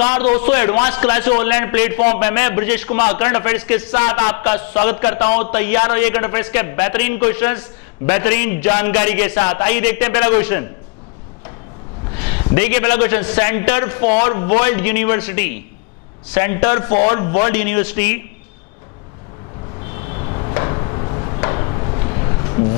नमस्कार दोस्तों, advance classes online platform पे मैं ब्रजेश कुमार करंट अफेयर्स के साथ आपका स्वागत करता हूं। तैयार रहिए करंट अफेयर्स के बेहतरीन क्वेश्चंस, बेहतरीन जानकारी के साथ। आइए देखते हैं पहला क्वेश्चन। देखिए पहला question, centre for world university, centre for world university,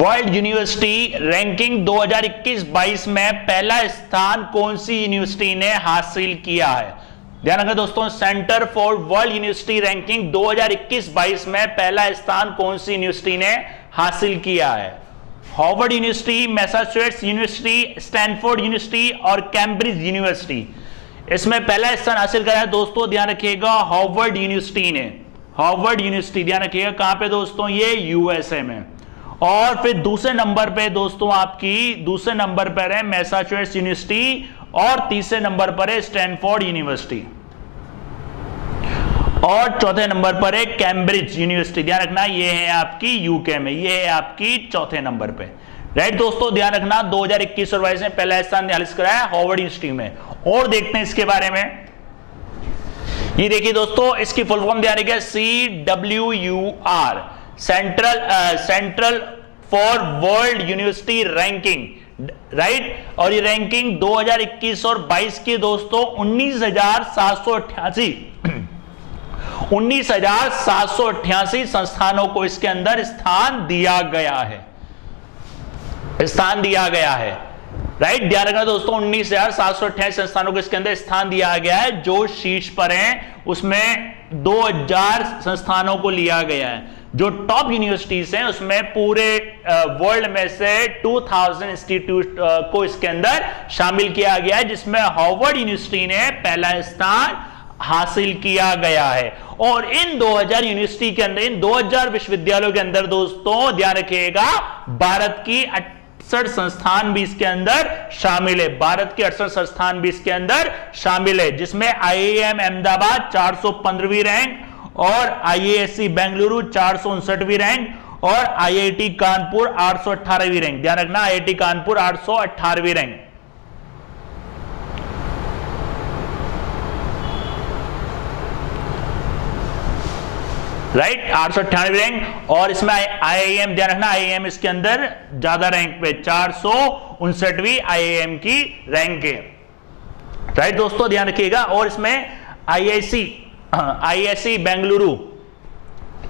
world university ranking 2021-22 में पहला स्थान कौन सी यूनिवर्सिटी ने हासिल किया है? ध्यान रखना दोस्तों, centre for world university ranking 2021-22 में पहला स्थान कौन सी यूनिवर्सिटी ने हासिल किया है? Harvard university, Massachusetts university, Stanford university और कैम्ब्रिज यूनिवर्सिटी। इसमें पहला स्थान हासिल करा है दोस्तों, ध्यान रखिएगा, हार्वर्ड यूनिवर्सिटी ने। हार्वर्ड यूनिवर्सिटी ध्यान रखिएगा कहां पे दोस्तों? ये यूएसए में। और फिर दूसरे नंबर पे दोस्तों आपकी दूसरे नंबर पर है मैसाचुसेट्स यूनिवर्सिटी और तीसरे नंबर पर है स्टैनफोर्ड यूनिवर्सिटी और चौथे नंबर पर है कैम्ब्रिज यूनिवर्सिटी। ध्यान रखना ये है आपकी यूके में, ये है आपकी चौथे नंबर पे। राइट दोस्तों, ध्यान रखना 2021 और 22 में पहला स्थान हासिल कराया हार्वर्ड यूनिवर्सिटी में। और देखते हैं इसके बारे में। ये देखिए दोस्तों, इसकी फुल फॉर्म ध्यान रखिए, CWUR, central for world university ranking. Right, और ये रैंकिंग 2021 और 22 की दोस्तों 19,788 संस्थानों को इसके अंदर स्थान दिया गया है, स्थान दिया गया है। राइट, ध्यान रखना दोस्तों, 19,788 संस्थानों को इसके अंदर स्थान दिया गया है। जो शीर्ष पर हैं उसमें 2000 संस्थानों को लिया गया है। जो टॉप यूनिवर्सिटीज हैं उसमें पूरे वर्ल्ड में से 2000 इंस्टीट्यूट को इसके अंदर शामिल किया गया है, जिसमें हार्वर्ड यूनिवर्सिटी ने पहला स्थान हासिल किया गया है। और इन 2000 यूनिवर्सिटी के अंदर, इन 2000 विश्वविद्यालयों के अंदर दोस्तों ध्यान रखिएगा, भारत की 68 संस्थान भी इसके अंदर शामिल है। भारत के 68 संस्थान भी इसके अंदर शामिल है, जिसमें IIM अहमदाबाद 415वीं रैंक और IISc बेंगलुरु 459वीं रैंक और IIT कानपुर 818वीं रैंक। ध्यान रखना, IIT कानपुर 818वीं रैंक। राइट, 898वीं रैंक। और इसमें IIM ध्यान रखना, IIM इसके अंदर ज्यादा रैंक पे 459वीं IIM की रैंक है। राइट दोस्तों, ध्यान रखिएगा। और इसमें IISc बेंगलुरु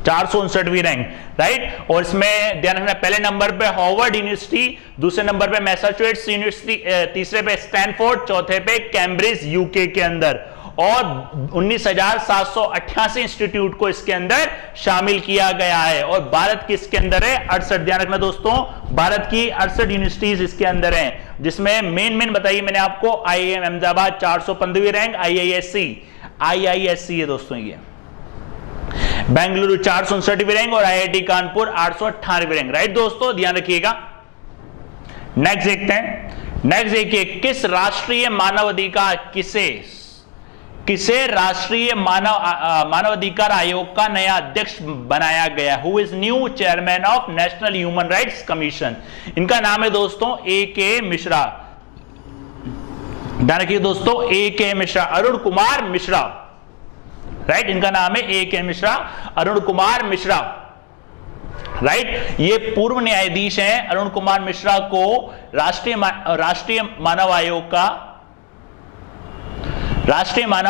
459वीं रैंक। राइट, और इसमें ध्यान रखना पहले नंबर पे हार्वर्ड यूनिवर्सिटी, दूसरे नंबर पे मैसाचुसेट्स यूनिवर्सिटी, तीसरे पे स्टैनफोर्ड, चौथे पे कैम्ब्रिज यूके के अंदर। और 19,788 इंस्टीट्यूट को इसके अंदर शामिल किया गया है। और भारत की इसके अंदर है 68। ध्यान रखना दोस्तों, भारत की 68 यूनिवर्सिटीज इसके अंदर हैं, जिसमें मेन बताइए मैंने आपको, IIM अहमदाबाद 415वीं रैंक, IISc है दोस्तों, ये बेंगलुरु 459वीं रैंक और IIT कानपुर 818वीं रैंक। राइट दोस्तों, ध्यान रखिएगा। नेक्स्ट देखते हैं। नेक्स्ट देखिए, किस राष्ट्रीय मानवाधिकार किसे राष्ट्रीय मानवाधिकार आयोग का नया अध्यक्ष बनाया गया? Who is new chairman of national human rights commission? इनका नाम है दोस्तों AK मिश्रा। ध्यान रखिए दोस्तों, AK मिश्रा, अरुण कुमार मिश्रा। राइट, इनका नाम है AK मिश्रा, अरुण कुमार मिश्रा। राइट, ये पूर्व न्यायाधीश हैं। अरुण कुमार मिश्रा को राष्ट्रीय मानव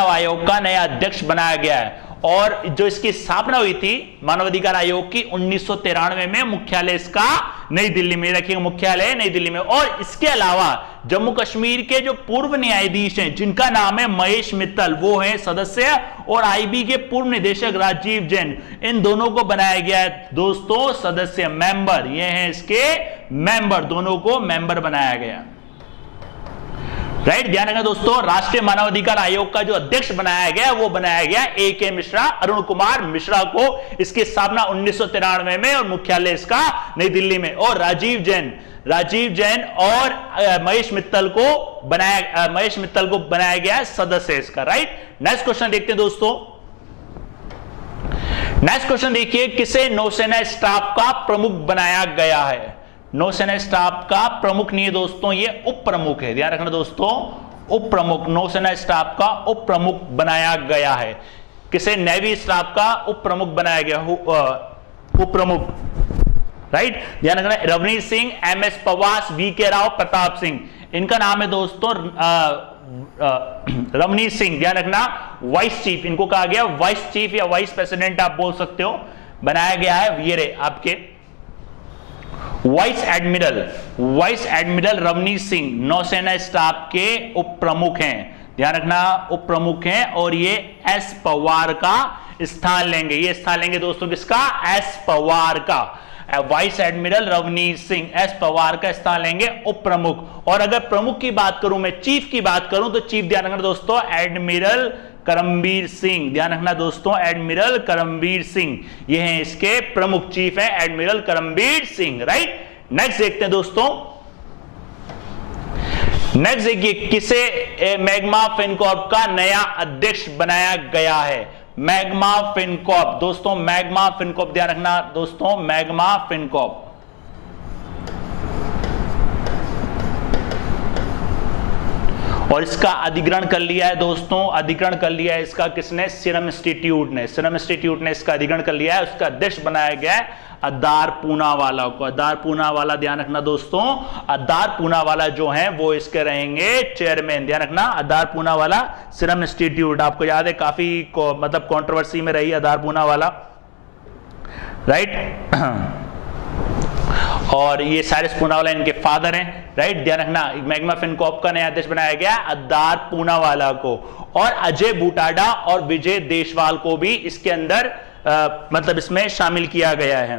आयोग का नया अध्यक्ष बनाया गया है। और जो इसकी स्थापना हुई थी मानवाधिकार आयोग की 1993 में, मुख्यालय इसका नई दिल्ली में। रखिएगा, मुख्यालय नई दिल्ली में। और इसके अलावा जम्मू कश्मीर के जो पूर्व न्यायाधीश हैं, जिनका नाम है महेश मित्तल, वो है सदस्य, और IB के पूर्व निदेशक राजीव जैन, इन दोनों को बनाया गया है दोस्तों सदस्य, मेंबर। ये हैं इसके मेंबर, दोनों को मेंबर बनाया गया। राइट, ध्यान रखना दोस्तों, राष्ट्रीय मानवाधिकार आयोग का जो अध्यक्ष बनाया गया वो बनाया गया AK मिश्रा, अरुण कुमार मिश्रा को। इसकी स्थापना 1993 में और मुख्यालय इसका नई दिल्ली में। और राजीव जैन और महेश मित्तल को बनाया गया है सदस्य इसका। राइट, नेक्स्ट क्वेश्चन देखते हैं दोस्तों। नेक्स्ट क्वेश्चन देखिए, किसे नौसेना स्टाफ का प्रमुख बनाया गया है? नौसेना स्टाफ का प्रमुख नहीं है दोस्तों, ये उप प्रमुख है। ध्यान रखना दोस्तों, उप प्रमुख, नौसेना स्टाफ का उप प्रमुख बनाया गया है। किसे? नेवी स्टाफ का उप प्रमुख बनाया गया, उप प्रमुख, राइट। ध्यान रखना, रवनीत सिंह, एमएस पवार, वीके राव, प्रताप सिंह, इनका नाम है दोस्तों रवनीत सिंह। ध्यान रखना, वाइस चीफ, इनको कहा गया वाइस चीफ या वाइस प्रेसिडेंट आप बोल सकते हो, बनाया गया है। ये रे आपके वाइस एडमिरल रवनीत सिंह नौसेना स्टाफ के उप प्रमुख हैं। ध्यान रखना, उप प्रमुख हैं, और ये एस पवार का स्थान लेंगे। ये स्थान लेंगे दोस्तों किसका? एस पवार का। Vice admiral Ravneet Singh S Pawar का स्थान लेंगे, उप प्रमुख। और अगर प्रमुख की बात करूं, मैं चीफ की बात करूं, तो चीफ ध्यान रखना दोस्तों एडमिरल करमबीर सिंह। ध्यान रखना दोस्तों, एडमिरल करमबीर सिंह, ये हैं इसके प्रमुख, चीफ हैं admiral Karambir Singh, right. Next देखते हैं दोस्तों, नेक्स्ट देखिए, किसे मैग्मा फिनकॉर्प का नया अध्यक्ष बनाया गया है? मैग्मा फिनकॉर्प दोस्तों, मैग्मा फिनकॉर्प, ध्यान रखना दोस्तों, मैग्मा फिनकॉर्प, और इसका अधिग्रहण कर लिया है दोस्तों, अधिग्रहण कर लिया है इसका किसने? सीरम इंस्टीट्यूट ने, सीरम इंस्टीट्यूट ने इसका अधिग्रहण कर लिया है। उसका अध्यक्ष बनाया गया है अदार पूनावाला को। अदार पूनावाला, ध्यान रखना दोस्तों, अदार पूनावाला जो हैं वो इसके रहेंगे चेयरमैन। ध्यान रखना, अदार पूनावाला, सीरम इंस्टीट्यूट, आपको याद है काफी मतलब कंट्रोवर्सी में रही अदार पूनावाला, राइट। और ये साइरस पूनावाला इनके फादर हैं, राइट। ध्यान रखना, मैग्मा फिनकॉर्प का नया अध्यक्ष बनाया गया अदार पूनावाला को, और अजय बुटाडा और विजय देशवाल को भी इसके अंदर मतलब इसमें शामिल किया गया है,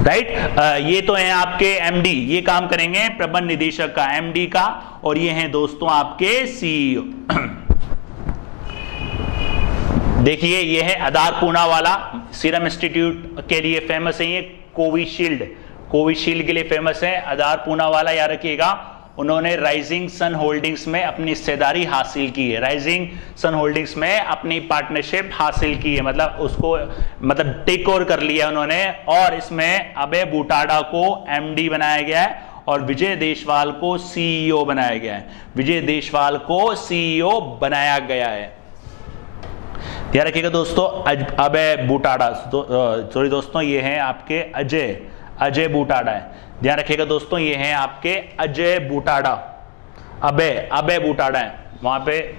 राइट। ये तो हैं आपके एमडी, ये काम करेंगे प्रबंध निदेशक का, एमडी का, और ये हैं दोस्तों आपके सीईओ। देखिए, ये है अदार पूनावाला, सीरम इंस्टीट्यूट के लिए फेमस है, ये कोविशील्ड के लिए फेमस है अदार पूनावाला, याद रखिएगा। उन्होंने राइजिंग सन होल्डिंग्स में अपनी हिस्सेदारी हासिल की है, राइजिंग सन होल्डिंग्स में अपनी पार्टनरशिप हासिल की है, मतलब उसको मतलब टेक ओवर कर लिया उन्होंने। और इसमें अभय बुटाडा को एमडी बनाया गया है और विजय देशवाल को सीईओ बनाया गया है, विजय देशवाल को सीईओ बनाया गया है। ध्यान रखिएगा दोस्तों, अभय बुटाडा, सॉरी दोस्तों, ये हैं आपके अजय बुटाडा है। ध्यान रखिएगा दोस्तों, ये हैं आपके अजय बुटाडा, अभय बुटाडा है, वहां पे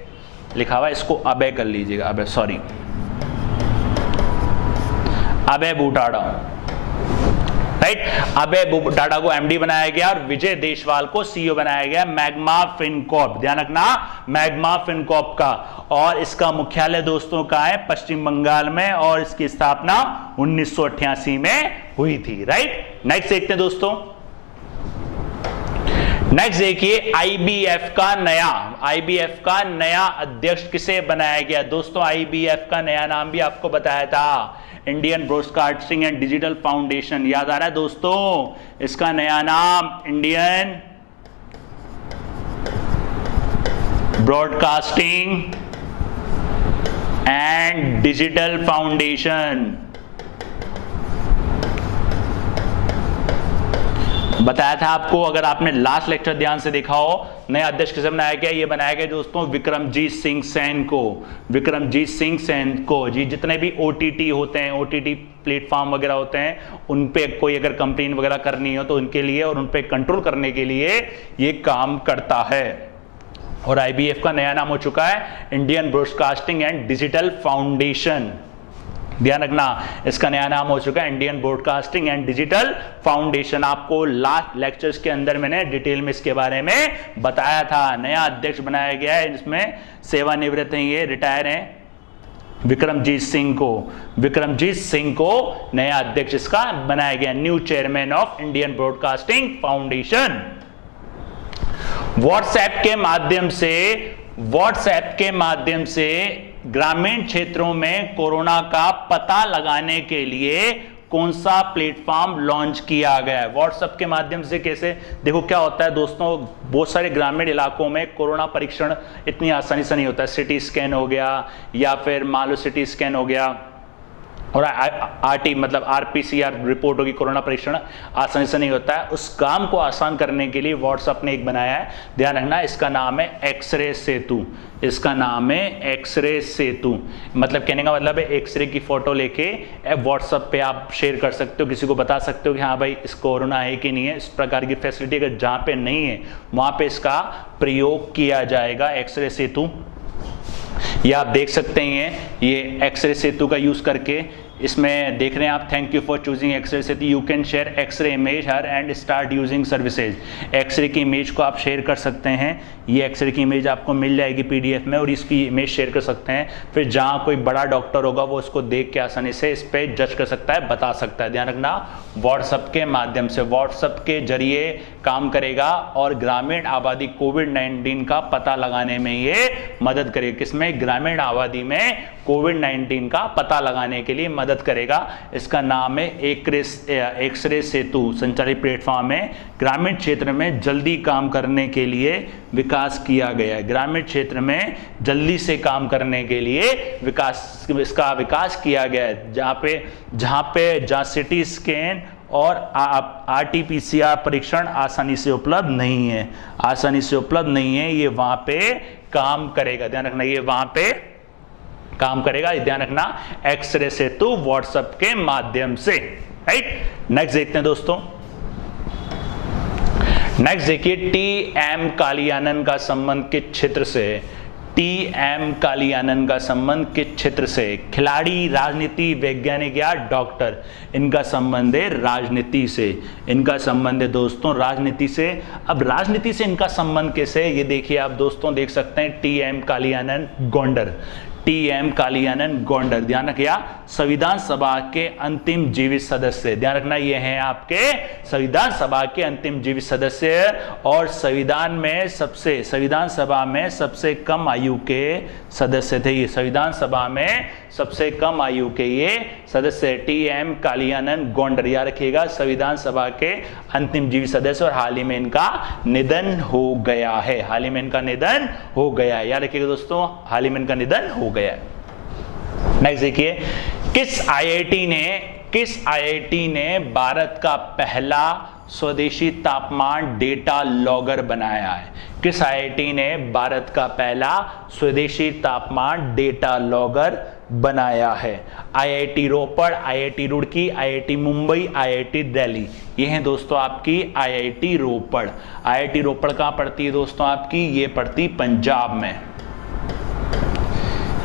लिखा हुआ है, इसको अभय कर लीजिएगा, अभय, सॉरी, अभय बुटाडा, राइट। अभय बुटाडा को एमडी बनाया गया और विजय देशवाल को सीईओ बनाया गया मैग्मा फिनकॉर्प। ध्यान रखना, मैग्मा फिनकॉर्प का, और इसका मुख्यालय दोस्तों का है पश्चिम बंगाल में, और इसकी स्थापना 1988 में हुई थी, राइट। नेक्स्ट देखते हैं दोस्तों, नेक्स्ट देखिए, आईबीएफ का नया अध्यक्ष किसे बनाया गया? दोस्तों, आईबीएफ का नया नाम भी आपको बताया था, Indian broadcasting and digital foundation, याद आ रहा है दोस्तों? इसका नया नाम Indian broadcasting and digital foundation बताया था आपको। अगर आपने लास्ट लेक्चर ध्यान से देखा हो, नया अध्यक्ष किसे बनाया गया? ये बनाया गया दोस्तों विक्रमजीत सिंह सेन को, विक्रमजीत सिंह सेन को। जी, जितने भी ओटीटी होते हैं, ओटीटी प्लेटफॉर्म वगैरह होते हैं, उन पे कोई अगर कंप्लेन वगैरह करनी हो तो उनके लिए और उन पे कंट्रोल करने के लिए ये काम करता है। और आईबीएफ का नया नाम हो चुका है Indian broadcasting and digital foundation. ध्यान रखना, इसका नया नाम हो चुका है Indian broadcasting and digital foundation. आपको लास्ट लेक्चर्स के अंदर मैंने डिटेल में इसके बारे में बताया था। नया अध्यक्ष बनाया गया है, इसमें सेवानिवृत्त हैं, ये रिटायर हैं, विक्रमजीत सिंह को नया अध्यक्ष इसका बनाया गया, new chairman of Indian broadcasting foundation. WhatsApp के माध्यम से ग्रामीण क्षेत्रों में कोरोना का पता लगाने के लिए कौन सा प्लेटफॉर्म लॉन्च किया गया है? व्हाट्सएप के माध्यम से कैसे? देखो क्या होता है दोस्तों, बहुत सारे ग्रामीण इलाकों में कोरोना परीक्षण इतनी आसानी से नहीं होता है। सिटी स्कैन हो गया या फिर मान लो सिटी स्कैन हो गया और आरटी मतलब आरपीसीआर रिपोर्ट होगी, कोरोना परीक्षण आसानी से नहीं होता है, उस काम को आसान करने के लिए व्हाट्सएप ने एक बनाया है, ध्यान रखना, इसका नाम है एक्सरे सेतु। इसका नाम है एक्सरे सेतु। मतलब कहने का मतलब है एक्सरे की फोटो लेके व्हाट्सएप पे आप शेयर कर सकते हो, किसी को बता सकते हो कि हाँ भाई इस कोरोना है कि नहीं है। इस प्रकार की फैसिलिटी अगर जहाँ पे नहीं है वहाँ पे इसका प्रयोग किया जाएगा, एक्सरे सेतु। ये आप देख सकते हैं, ये एक्सरे सेतु का यूज करके इसमें देख रहे हैं आप, thank you for choosing x ray Setu, you can share x ray image here and start using services. X ray की इमेज को आप शेयर कर सकते हैं, ये एक्सरे की इमेज आपको मिल जाएगी पीडीएफ में, और इसकी इमेज शेयर कर सकते हैं। फिर जहाँ कोई बड़ा डॉक्टर होगा वो उसको देख के आसानी से इस पर जज कर सकता है, बता सकता है। ध्यान रखना, व्हाट्सएप के माध्यम से, व्हाट्सएप के जरिए काम करेगा और ग्रामीण आबादी कोविड-19 का पता लगाने में ये मदद करेगा। किसमें? ग्रामीण आबादी में कोविड-19 का पता लगाने के लिए मदद करेगा। इसका नाम है एक्सरे सेतु। संचालित प्लेटफॉर्म है, ग्रामीण क्षेत्र में जल्दी काम करने के लिए विकास किया गया है। ग्रामीण क्षेत्र में जल्दी से काम करने के लिए इसका विकास किया गया है। जहाँ सिटी स्कैन और आरटीपीसीआर परीक्षण आसानी से उपलब्ध नहीं है, ये वहां पे काम करेगा। ध्यान रखना, ये वहां पे काम करेगा, ध्यान रखना, एक्सरे सेतु व्हाट्सएप के माध्यम से। राइट, नेक्स्ट देखते हैं दोस्तों। नेक्स्ट देखिए, टी.एम. कालियानन का संबंध किस क्षेत्र से है? टी.एम. कालियानन का संबंध किस क्षेत्र से? खिलाड़ी, राजनीति, वैज्ञानिक या डॉक्टर? इनका संबंध है राजनीति से। इनका संबंध है दोस्तों राजनीति से। अब राजनीति से इनका संबंध कैसे है ये देखिए आप दोस्तों, देख सकते हैं, टी.एम. कालियानन गोंडर, टी.एम. कालियानन गोंडर, ध्यान रखिए, संविधान सभा के अंतिम जीवित सदस्य। ध्यान रखना, ये हैं आपके संविधान सभा के अंतिम जीवित सदस्य, और संविधान सभा में सबसे कम आयु के सदस्य थे ये। संविधान सभा में सबसे कम आयु के ये सदस्य टी.एम. कालियानन गोंडर, याद रखिएगा, संविधान सभा के अंतिम जीवित सदस्य, और हाल ही में इनका निधन हो गया है। हाल ही में इनका निधन हो गया है, याद रखिएगा दोस्तों, हाल ही में इनका निधन हो गया है। नेक्स्ट देखिए, किस आईआईटी ने भारत का पहला स्वदेशी तापमान डेटा लॉगर बनाया है? किस आईआईटी ने भारत का पहला स्वदेशी तापमान डेटा लॉगर बनाया है? IIT Ropar, IIT Roorkee, IIT Mumbai, IIT Delhi. ये हैं दोस्तों आपकी आईआईटी रोपड़। आईआईटी रोपड़ कहाँ पड़ती है दोस्तों आपकी? ये पड़ती पंजाब में,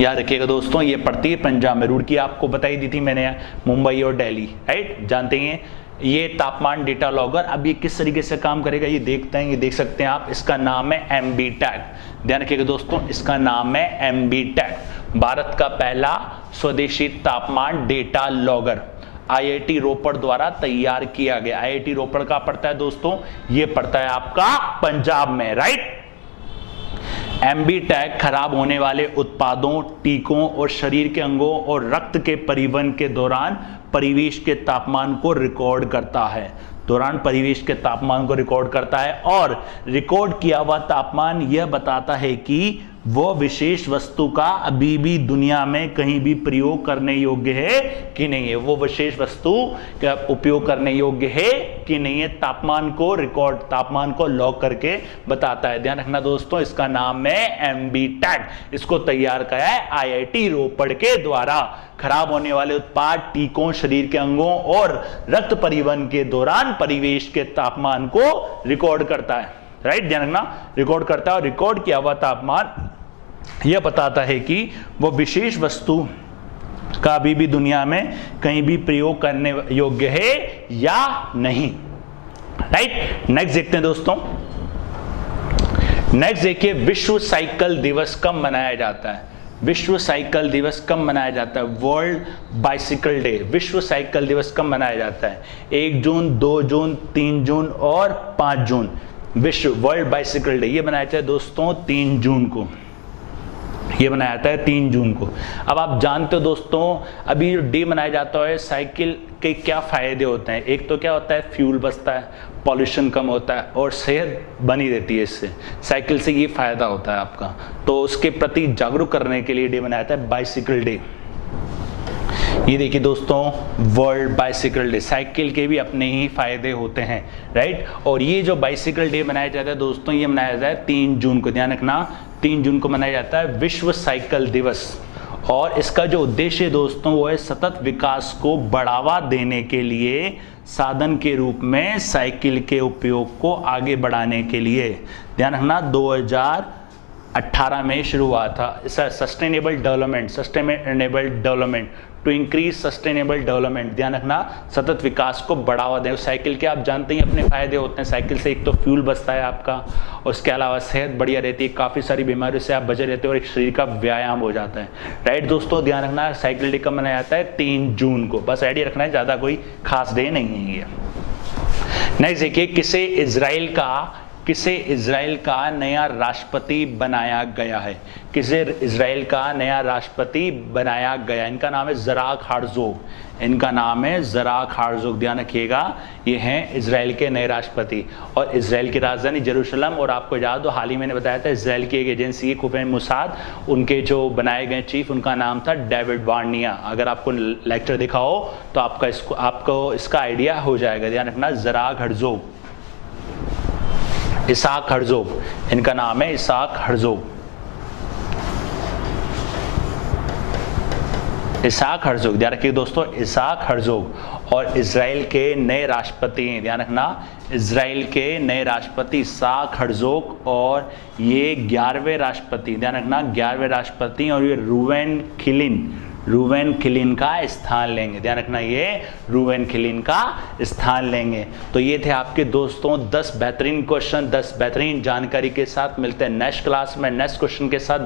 याद रखिएगा दोस्तों, ये पड़ती है पंजाब में। रुड़की आपको बताई दी थी मैंने, मुंबई और दिल्ली, राइट, जानते हैं। ये तापमान डेटा लॉगर, अब ये किस तरीके से काम करेगा ये देखते हैं, ये देख सकते हैं आप, इसका नाम है एमबीटैक। ध्यान रखिएगा दोस्तों, इसका नाम है एमबीटैक, भारत का पहला स्वदेशी तापमान डेटा लॉगर, आईआईटी रोपड़ द्वारा तैयार किया गया। आईआईटी रोपड़ का पड़ता है दोस्तों, ये पड़ता है आपका पंजाब में, राइट। एमबीटैक खराब होने वाले उत्पादों, टीकों और शरीर के अंगों और रक्त के परिवहन के दौरान परिवेश के तापमान को रिकॉर्ड करता है। और रिकॉर्ड किया हुआ तापमान यह बताता है कि वो विशेष वस्तु का अभी भी दुनिया में कहीं भी प्रयोग करने योग्य है कि नहीं है, वो विशेष वस्तु का उपयोग करने योग्य है कि नहीं है, तापमान को लॉग करके बताता है। ध्यान रखना दोस्तों, इसका नाम है एमबीटैक, इसको तैयार किया है आईआईटी रोपड़ के द्वारा। खराब होने वाले उत्पाद, टीकों, शरीर के अंगों और रक्त परिवहन के दौरान परिवेश के तापमान को रिकॉर्ड करता है, राइट, ध्यान रखना, रिकॉर्ड करता है। और रिकॉर्ड किया हुआ तापमान यह बताता है कि वो विशेष वस्तु का अभी भी दुनिया में कहीं भी प्रयोग करने योग्य है या नहीं, राइट। नेक्स्ट देखते हैं दोस्तों। नेक्स्ट देखिए, विश्व साइकिल दिवस कब मनाया जाता है? विश्व साइकिल दिवस कब मनाया जाता है? World bicycle day. विश्व साइकिल दिवस कब मनाया जाता है? 1 जून, 2 जून, 3 जून और 5 जून। विश्व वर्ल्ड बाइसिकल डे ये मनाया जाता है दोस्तों 3 जून को, ये मनाया जाता है 3 जून को। अब आप जानते हो दोस्तों, अभी जो डे मनाया जाता है, साइकिल के क्या फायदे होते हैं? एक तो क्या होता है, फ्यूल बचता है, पॉल्यूशन कम होता है और सेहत बनी रहती है। इससे साइकिल से ये फायदा होता है आपका, तो उसके प्रति जागरूक करने के लिए डे मनाया जाता है बाइसिकल डे। ये देखिए दोस्तों, वर्ल्ड बाइसिकल डे, साइकिल के भी अपने ही फायदे होते हैं, राइट। और ये जो बाइसिकल डे मनाया जाता है दोस्तों, ये मनाया जाता है 3 जून को, ध्यान रखना 3 जून को मनाया जाता है विश्व साइकिल दिवस। और इसका जो उद्देश्य है दोस्तों वो है सतत विकास को बढ़ावा देने के लिए साधन के रूप में साइकिल के उपयोग को आगे बढ़ाने के लिए। ध्यान रखना 2018 में शुरू हुआ था। Sustainable development to increase sustainable development, ध्यान रखना सतत विकास को बढ़ावा दें। साइकिल के आप जानते ही अपने फायदे होते हैं। साइकिल से एक तो फ्यूल बचता है आपका, और उसके अलावा सेहत बढ़िया रहती है, काफ़ी सारी बीमारियों से आप बचे रहते हो और एक शरीर का व्यायाम हो जाता है, राइट दोस्तों। ध्यान रखना साइकिल डे कब मनाया जाता है? 3 जून को, बस आइडिया रखना है, ज़्यादा कोई खास डे नहीं है ये। नेक्स्ट देखिए, किसे इजराइल का नया राष्ट्रपति बनाया गया है? किसे इजराइल का नया राष्ट्रपति बनाया गया? इनका नाम है ज़राक हर्ज़ोग। इनका नाम है ज़राक हर्ज़ोग, ध्यान रखिएगा। ये हैं इजराइल के नए राष्ट्रपति, और इजराइल की राजधानी जेरूशलम। और आपको याद हो, हाल ही मैंने बताया था इजराइल की एक एजेंसी खुफिया मोसाद, उनके जो बनाए गए चीफ, उनका नाम था डेविड बार्निया। अगर आपको लेक्चर देखा हो तो आपको इसका आइडिया हो जाएगा। ध्यान रखना ज़राक हर्ज़ोग, इसाक हर्ज़ोग, इनका नाम है इसाक हर्ज़ोग। इसाक हर्ज़ोग, ध्यान रखिए दोस्तों, इसाक हर्ज़ोग। और इजराइल के नए राष्ट्रपति, ध्यान रखना इजराइल के नए राष्ट्रपति इसाक हर्ज़ोग, और ये 11वें राष्ट्रपति, ध्यान रखना 11वें राष्ट्रपति, और ये रूवेन खिलिन का स्थान लेंगे। ध्यान रखना ये रूवेन खिलिन का स्थान लेंगे। तो ये थे आपके दोस्तों 10 बेहतरीन क्वेश्चन, 10 बेहतरीन जानकारी के साथ। मिलते हैं नेक्स्ट क्लास में नेक्स्ट क्वेश्चन के साथ।